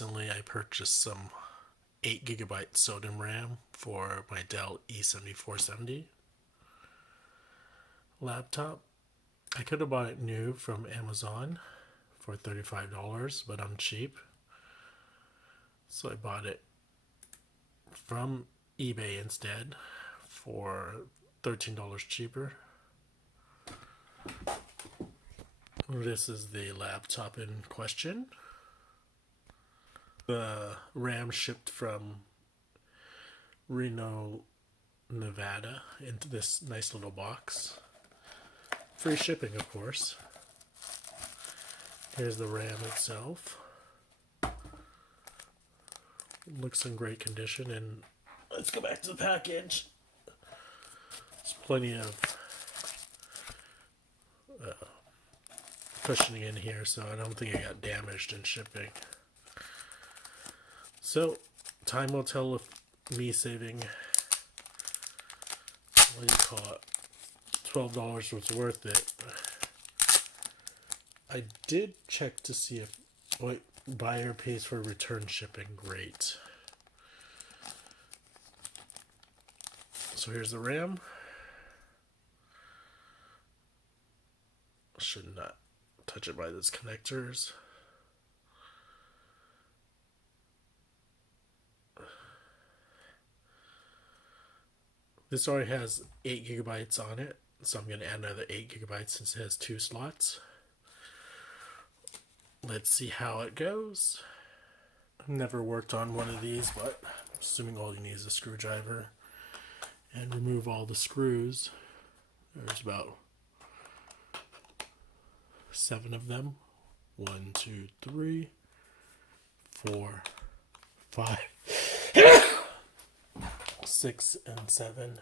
Recently, I purchased some 8 GB SO-DIMM RAM for my Dell E7470 laptop. I could have bought it new from Amazon for $35, but I'm cheap. So I bought it from eBay instead for $13 cheaper. This is the laptop in question. The RAM shipped from Reno, Nevada into this nice little box. Free shipping, of course. Here's the RAM itself. Looks in great condition, and let's go back to the package. There's plenty of cushioning in here, so I don't think it got damaged in shipping. So, time will tell if me saving, what do you call it, $12 was worth it. I did check to see if what buyer pays for return shipping. Great. So here's the RAM. Should not touch it by these connectors. This already has 8 GB on it, so I'm going to add another 8 GB since it has 2 slots. Let's see how it goes. I've never worked on one of these, but I'm assuming all you need is a screwdriver and remove all the screws. There's about 7 of them. 1, 2, 3, 4, 5, 6, and 7.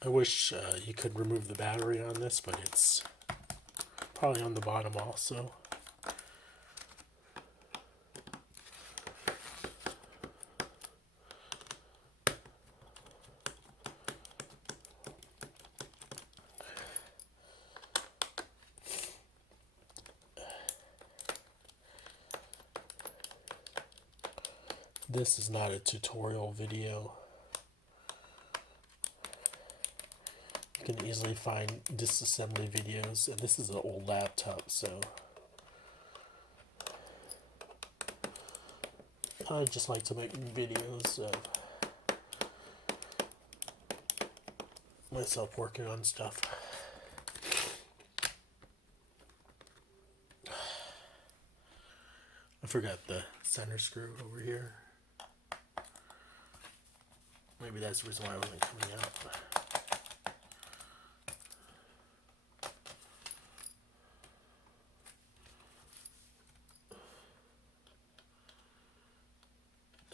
I wish you could remove the battery on this, but it's probably on the bottom also. This is not a tutorial video. You can easily find disassembly videos, and this is an old laptop, so I just like to make videos of myself working on stuff. I forgot the center screw over here. Maybe that's the reason why it wasn't coming out.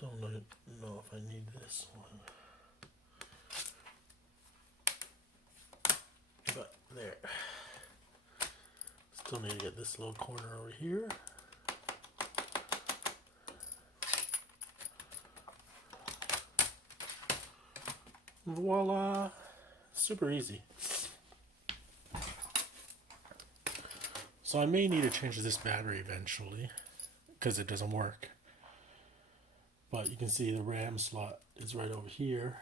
Don't know if I need this one. But there. Still need to get this little corner over here. Voila! Super easy. So I may need to change this battery eventually because it doesn't work. But you can see the RAM slot is right over here.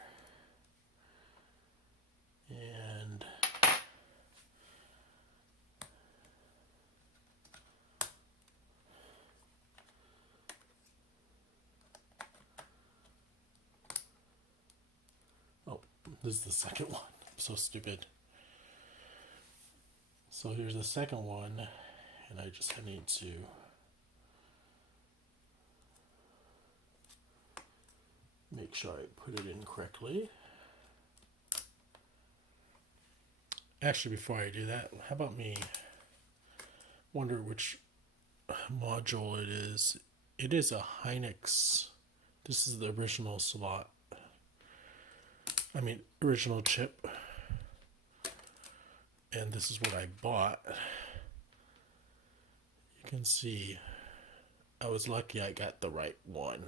And oh, this is the second one. I'm so stupid. So here's the second one, and I just need to make sure I put it in correctly. Actually, before I do that, how about me wonder which module it is. It is a Hynix. This is the original slot. I mean, original chip. And this is what I bought. You can see I was lucky I got the right one.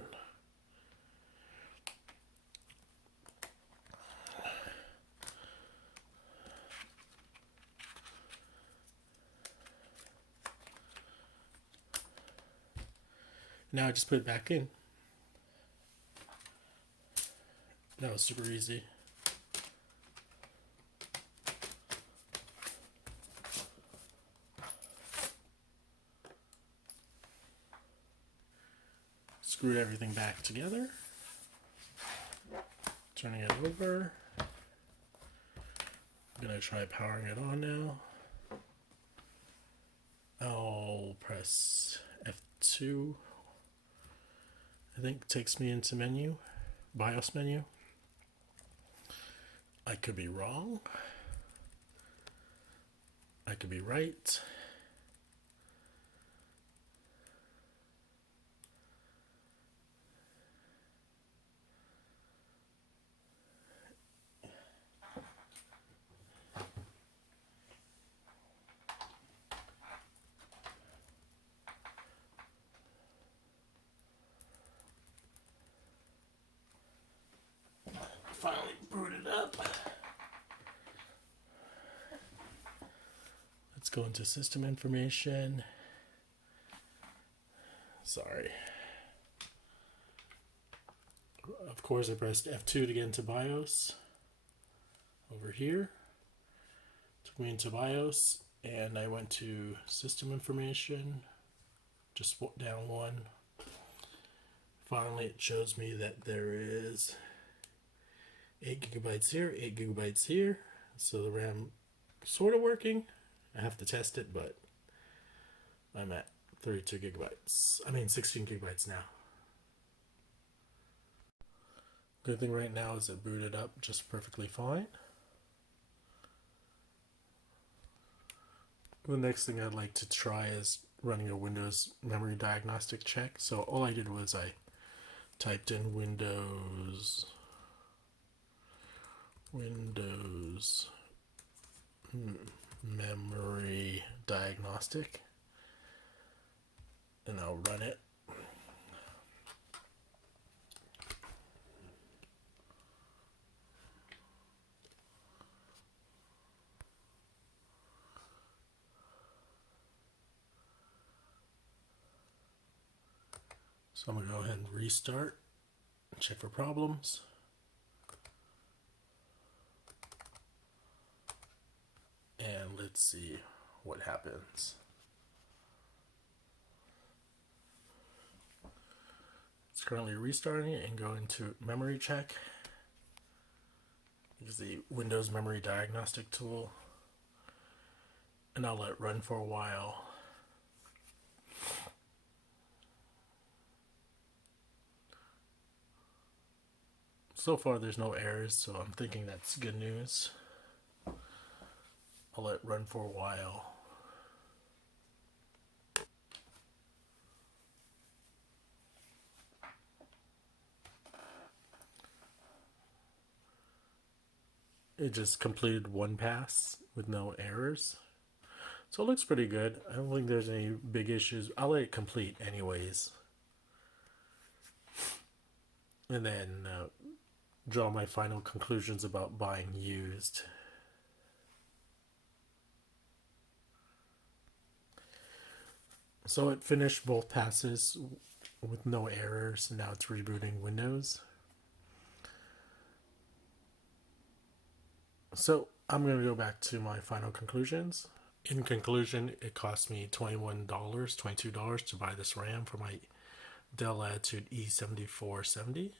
Now I just put it back in. That was super easy. Screwed everything back together. Turning it over. I'm gonna try powering it on now. I'll press F2. I think takes me into menu, BIOS menu. I could be wrong. I could be right. Finally booted up. Let's go into system information. Sorry. Of course, I pressed F2 to get into BIOS. Over here. Took me into BIOS, and I went to system information. Just down one. Finally, it shows me that there is 8 gigabytes here, 8 gigabytes here. So the RAM sort of working. I have to test it, but I'm at 32 gigabytes. I mean 16 gigabytes now. Good thing right now is it booted up just perfectly fine. The next thing I'd like to try is running a Windows memory diagnostic check. So all I did was I typed in Windows memory diagnostic, and I'll run it. So I'm going to go ahead and restart, check for problems. And let's see what happens. It's currently restarting it and going to memory check. Use the Windows memory diagnostic tool. And I'll let it run for a while. So far there's no errors, so I'm thinking that's good news. I'll let it run for a while. It just completed one pass with no errors. So it looks pretty good. I don't think there's any big issues. I'll let it complete anyways. And then draw my final conclusions about buying used. So it finished both passes with no errors. Now it's rebooting Windows. So I'm going to go back to my final conclusions. In conclusion, it cost me $21, $22 to buy this RAM for my Dell Latitude E7470.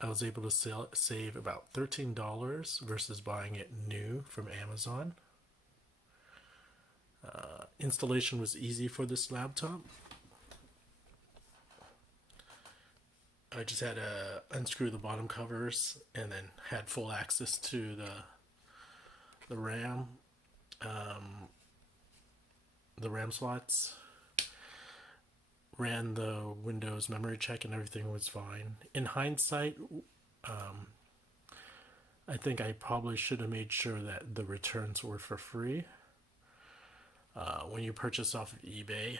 I was able to save about $13 versus buying it new from Amazon. Installation was easy for this laptop. I just had to unscrew the bottom covers and then had full access to the RAM, slots. Ran the Windows memory check and everything was fine. In hindsight, I think I probably should have made sure that the returns were for free. When you purchase off of eBay,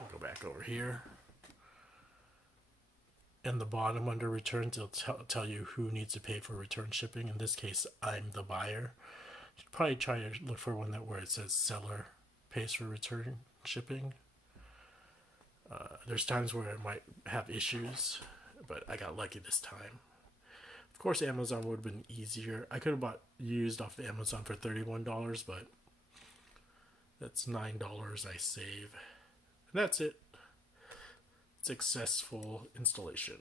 I'll go back over here. In the bottom under returns, it'll tell you who needs to pay for return shipping. In this case, I'm the buyer. You should probably try to look for one where it says seller pays for return shipping. There's times where I might have issues, but I got lucky this time. Of course, Amazon would have been easier. I could have bought used off of Amazon for $31, but that's $9 I save. And that's it. Successful installation.